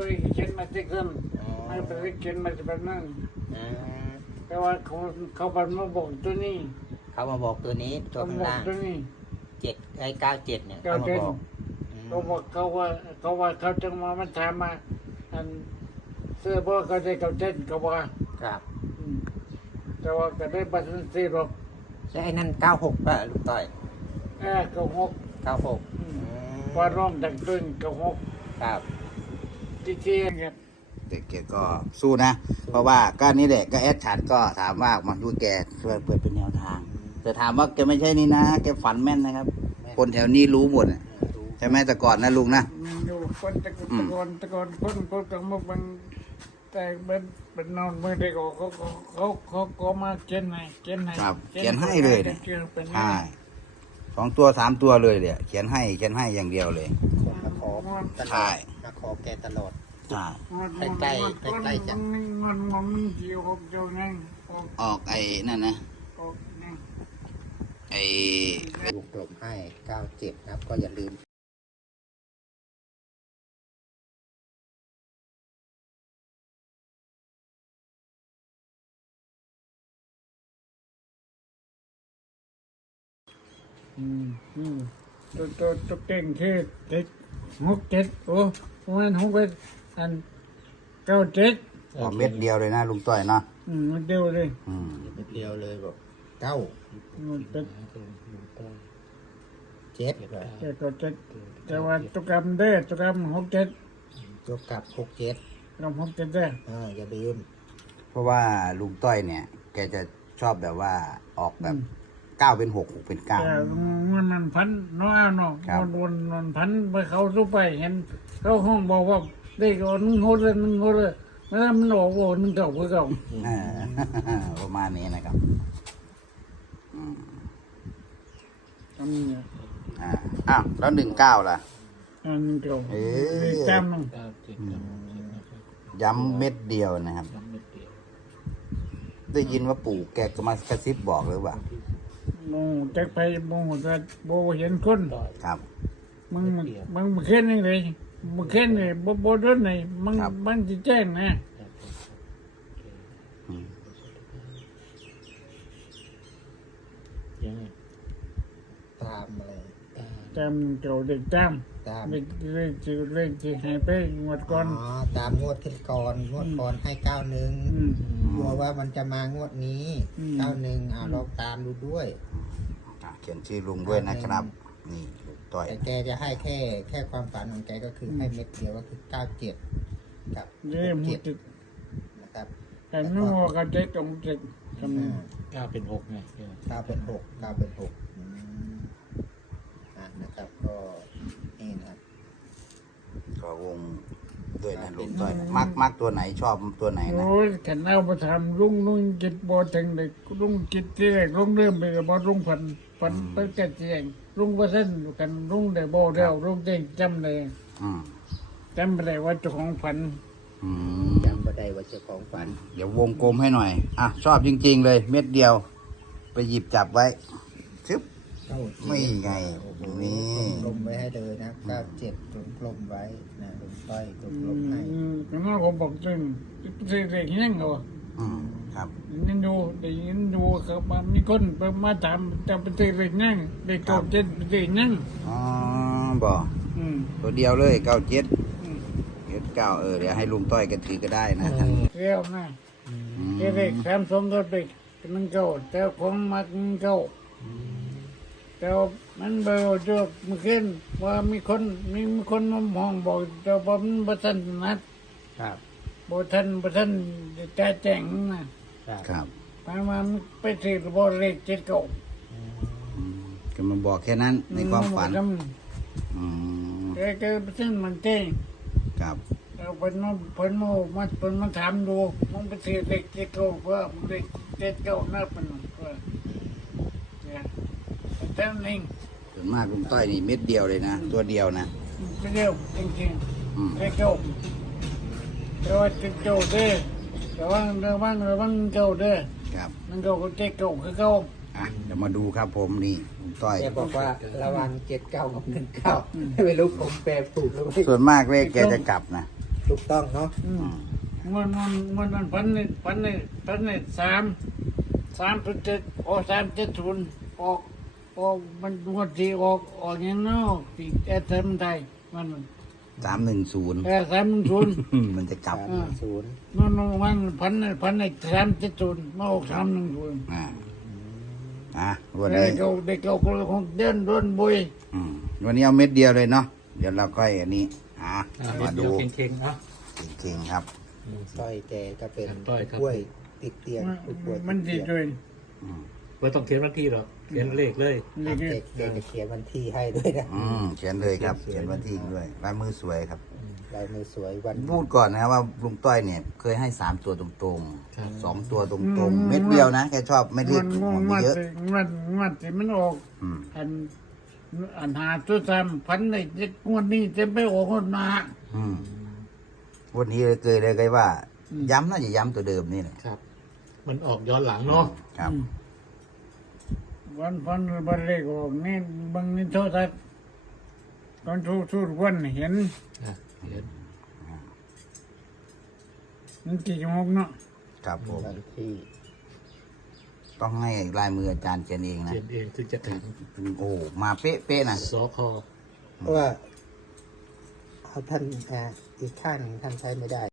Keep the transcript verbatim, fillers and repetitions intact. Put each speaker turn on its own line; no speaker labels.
ตัวเขียนมาที่ขึ้นให้ไปเขียนมาที่บ้านนั่นแต่ว่าเขาเขาบันมาบอกตัวนี้
เขามาบอกตัวนี้ตัวข้างล่าง
ตัวนี้
เจ็ดไอ้เก้าเจ็ดเนี่ยเขามาบอก
เขาบอกเขาว่าเขาว่าเขาจึงมามันถามมาอันเสื้อพ่อเขาได้เขาเจ็ดเขาว่า
ครับ
แต่ว่าก็ได้บัตรสี่หรอก
แล้วไอ้นั่นเก้าหกป่ะลูกต้อย
เออเก้าหก
เก้าหก
ว่าร้องดังตึ้งเก้าหก
ครับ
ที่เที่ยงครับ
แต่แกก็สู้นะเพราะว่าก็นี่แหละก็แอดฉันก็ถามว่ามาดูแกช่วยเปิดเป็นแนวทางแต่ถามว่าแกไม่ใช่นี่นะแกฝันแม่นนะครับคนแถวนี้รู้หมดใช่ไหมแต่ก่อนนะลุงนะ
อยู่คนตะกอนตะกอนคนคนกับมุกมันแต่เป็นเป็นนอนเมื่อเด็กเขาเขาเขาเขาก็มาเขียนให้เขียนให้
ครับเขียนให้เลยเนี่ยใช่สองตัวสามตัวเลยเนี่ยเขียนให้เขียนให้อย่างเดียวเลย
คนมาขอ
ใช่
มาขอแกตลอด
ใช่
ใกล้ใกล้ใกล้จัง
มันมันเกี่ยวกับเจ้านั่ง
ออกไอ้นั่นนะไอ้
ลูกกลมให้เก้าเจ็ดครับก็อย่าลืม
อืมอืมตัวตัวตัวเก่งคือเจ็ดหกเจ็ดโอ้มันหกเป็นอันเก้าเจ็ด
เม็ดเดียวเลยนะลุงต้อยเนาะ
อืมเดียวเลย
อืม
เม็ดเดียวเลยบอกเก้า
เป็น
เจ็ด
เจ็ดก็เจ็ดแต่ว่าตุกรรมเด้อตุกรรมหกเจ็ด
ตุกรรมหกเจ็ด
เราหกเจ็ดเด้อ
อ่าอย่าลืม
เพราะว่าลุงต้อยเนี่ยแกจะชอบแบบว่าออกแบบเก้าเป็นหกหกเป็นเก้า
มันมันพันน้อยเนาะมันวนมันพันไปเขาทุกไปเห็นเขาห้องบอกว่าได้ก่อนนึงโหดเลยนึงโหดเลยแล้วมันบอกว่านึงเก่าเพื่อเก่า
ประมาณนี้นะครับ
ทำนี่
อ่าอ้าวแล้วหนึ่งเก้าล่ะ
อ่าหนึ่งเก้า
เออ
จำนึง
ย้ำเม็ดเดียวนะครับได้ยินว่าปู่แกก็มากระซิบบอกหรือเปล่า
โม่แจ็คไปโม่จะโบเห็นคน
ครับ
มึงมึงมึงเข็นยังไงมึงเข็นเลยโบโบเดินไหนมึงมันจะแจ้งนะ
ตามอะไร
ตามเก่าเด็กตามเด็กเล่นจีเล่นจีให้ไปงวดก่อน
อ๋อตามงวดขึ้นก่อนงวดก่อนให้เก้าหนึ่งกลัวว่ามันจะมางวดนี้เก้าหนึ่งเอาลองตามดูด้วย
เขียนชื่อลุงด้วยนะครับนี่ลุงต้อย
แต่แกจะให้แค่แค่ความฝันของแกก็คือให้เม็ดเดียวก็คือเก้าเจ็ดกับ
เจ็ด
นะครับ
แต่นู่นก็เจ็ดตรงเจ็ด
เก้าเป็นหกไงเก้าเป็นหกเก้าเป็นหกนะครับก็นี่นะ
ก็วงด้วยนะลุงต้อยมักมักตัวไหนชอบตัวไหนนะ
โอ้ยฉันเอาไปทำลุงลุงจิตบอถึงเลยลุงจิตที่แรกลุงเริ่มไปกับบอลุงผันผันเป็นกระเจียงลุงก็เส้นกันลุงได้บอเดียวลุงได้จำเลยจำไปได้ว่าเจ้าของฝัน
จำไปได้ว่าเจ้าของฝัน
เดี๋ยววงกลมให้หน่อยอ่ะชอบจริงๆเลยเม็ดเดียวไปหยิบจับไว้ชึบไม่ไงนี่
กลมไว้ให้เลยนะเก้าเจ็ดกลมไว้นะลงต้อยกลมให้
ก็น่าผมบอกจริงเด็กยังเหรอ
ครับ
นี่ดูเด็กนี่ดูครับมันมีคนมาถามจะเป็นเด็กยังเด็กเก้าเจ็ดเป็นเด็กยัง
อ๋อบอกตัวเดียวเลยเก้าเจ็ดเจ็ดเก้าเออเดี๋ยวให้ลุงต้อยกันถือก็ได้นะ
เรียวนะเด็กแถมสมทบเด็กมันเก้าแต่ของมันเก้าแต่มันบอกจบเมื่อคืนว่ามีคนมีคนมามองบอกจะบอกมันบัทันนัด
ครับ
บัทันบัทันจะแจ้งนะครับมามาไปสื่อบอเลขเจ็ดเก้า
ก็มาบอกแค่นั้นในความฝัน
แกก็บัทันมันแจ้ง
ครับ
เราเพิ่นมาเพิ่นมามาเพิ่นมาถามดูมันไปสื่อเลขเจ็ดเก้าเพราะเลขเจ็ดเก้าน่าเป็นก็เนี่ยแต่นิ่ง
ส่วนมากลุงต้อยนี่เม็ดเดียวเลยนะตัวเดียวนะ
เม็ดเดียวจริงๆเจ็ดเก้าแต่ว่าเจ็ดเก้าเด้อแต่ว่าระวังระวังเก้าเด้อ
ครับ
นั่นเก้าก็เจ็ดเก้าคือเก้า
อ่ะเดี๋ยวมาดูครับผมนี่ลุงต้อย
แกบอกว่าระวังเจ็ดเก้ากับหนึ่งเก้าไม่รู้ผมแปลถูกหรือไม่
ส่วนมากเลขแกจะกลับนะ
ถูกต้องเนาะ
อืมมันมันมันมันพันนี่พันนี่พันนี่สามสามจุดเจ็ดออกสามเจ็ดศูนย์ออกออกมันงวดที่ออกออกอย่างนั้นที่แอร์เทมไทยมัน
สามหนึ่งศูนย์
แอร์สามศูนย์
มันจะกลับ
สามศูนย์
มันมันพันนี่พันนี่สามเจ็ดศูนย์มาออกสามหนึ่งศูนย์
อ่าอ่ะวัน
เด็
นี้
กเราเด็กเราคนคงเดินด้วนบุย
อืมวันนี้เอาเม็ดเดียวเลยเนาะเดี๋ยวเราก็อันนี้อ่ะ
อ่า
มา
เดี๋
ดู
ยวเข่งๆเนาะ
จริงๆครับ
ต้อยแกก็เป็น
ครับต้อยครับ
ป่วยติดเตียงผู้ป่วย
มัน
ติ
ดี
ดเตี
ด้
ย
วย
ง
อืม
ไม่ต้องเขียนวันที่หรอกเขียนเลขเลย
เด็ก
แกแกจะเขียนวันที่ให้ด้วยนะ
อืมเขียนเลยครับ เขียนวันที่ด้วยลายมือสวยครับ
ลายมือสวยวัน
พูดก่อนนะครับว่าลุงต้อยเนี่ย เคยให้สามตัวตรง
ครับ
ๆสองตัวตรงๆ เม็ดเดียวนะแกชอบไม่รี
มั
บ
นง
หัว
ง
ไม่
มัน
เยอะ
มันมันที่มันออก
อืม
อันอันหาตัวซ้ำพันในเจ็ดงวดนี้จะไม่ออกคนมา
อืมวันนี้เลยเคยเลยเคยว่า
อืม
ย้ำน่าจะย้ำตัวเดิมนี่แหละ
ครับ มันออกย้อนหลังเนาะ
ครับ
อืมวันพันบันเลขออกนี่บางนี่โทษทัศน์ตอนทุกทุกวันเห็น
อ่ะเขียน
มันกี่ชั่วโมงเนาะ
ครับผม
วันที่
ต้องให้ลายมืออาจารย์เขียนเองนะ
เขียนเองถึงจะถึง
โอ้มาเป๊ะๆนะ
สค
เพราะว่าเอาท่านอ่าอีกข้างหนึ่งท่านใช้ไม่ได้